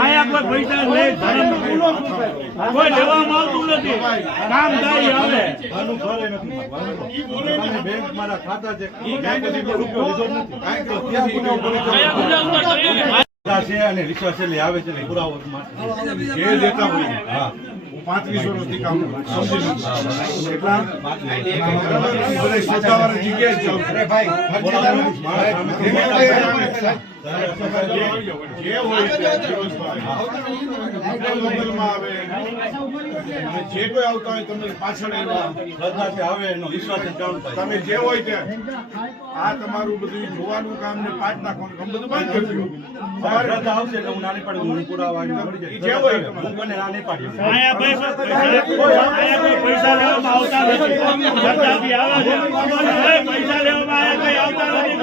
આયા કોઈ પૈસા લે કોઈ લેવામાં આવતું નથી કામ થાય આવે બેંક મારા ખાતા છે અને વિશ્વાસ આવે છે ને પુરાવો દેતા હોય. હા 35 વર્ષથી કામ જે કોઈ આવતા હોય તમને પાછળ આવે એનો વિશ્વાસ તમે જે હોય તે આ તમારું બધું જોવાનું કામ ને પાઠ નાખવાનું કામ બધું બંધ કરજો. શ્રદ્ધા આવશે એટલે હું નાની પાડી હું પુરાવા જે હોય હું મને નાની પાડી પૈસા લેવામાં આવતા નથી પૈસા લેવામાં આવતા નથી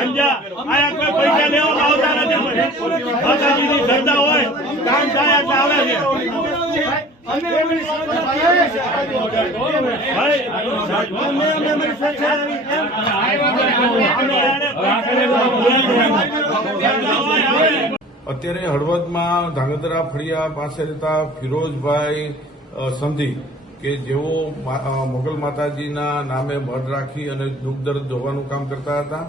સમજા આયા કોઈ પૈસા લેવામાં આવતા નથી માતાજીની શ્રદ્ધા હોય કામ થાય એટલે આવે છે. અત્યારે હળવદમાં ધાંગધ્રા ફળિયા પાસે રહેતા ફિરોઝભાઈ સંધી કે જેઓ મોગલ માતાજીના નામે મઢ રાખી અને દુઃખ દર્દ ધોવાનું કામ કરતા હતા.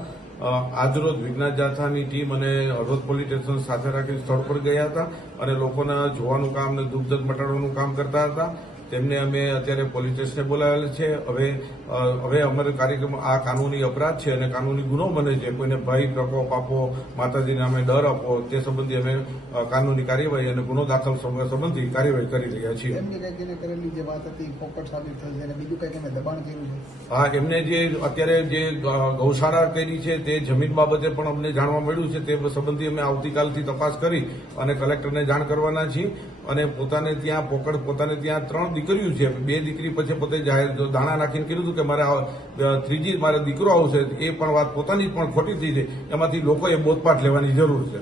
આજરોજ વિજ્ઞાન જાથાની ટીમ અને હળવદ પોલીસ સ્ટેશન સાથે રાખી સ્થળ પર ગયા હતા અને લોકોને જોવાનું કામ અને દુઃખ દર્દ મટાડવાનું કામ કરતા હતા. તેમને અમે અત્યારે પોલીસ સ્ટેશને બોલાવેલ છે. હવે અમારો કાર્યક્રમ આ કાનૂની અપરાધ છે અને કાનૂની ગુનો બને છે. કોઈને ભય પ્રકોપ આપો, માતાજીના નામે ડર આપો, તે સંબંધી અમે કાનૂની કાર્યવાહી અને ગુનો દાખલ સંબંધી કાર્યવાહી કરી રહ્યા છીએ. હા, એમને જે અત્યારે જે ગૌશાળા કરી છે તે જમીન બાબતે પણ અમને જાણવા મળ્યું છે. તે સંબંધી અમે આવતીકાલથી તપાસ કરી અને કલેક્ટરને જાણ કરવાના છીએ. અને પોતાને ત્યાં પોતાને ત્યાં 3 દીકરીઓ છે. 2 દીકરી પછી પોતે જાહેર દાણા નાખીને કીધું હતું કે મારે ત્રીજી મારે દીકરો આવશે. એ પણ વાત પોતાની પણ ખોટી થઈ છે. એમાંથી લોકોએ બોધપાઠ લેવાની જરૂર છે.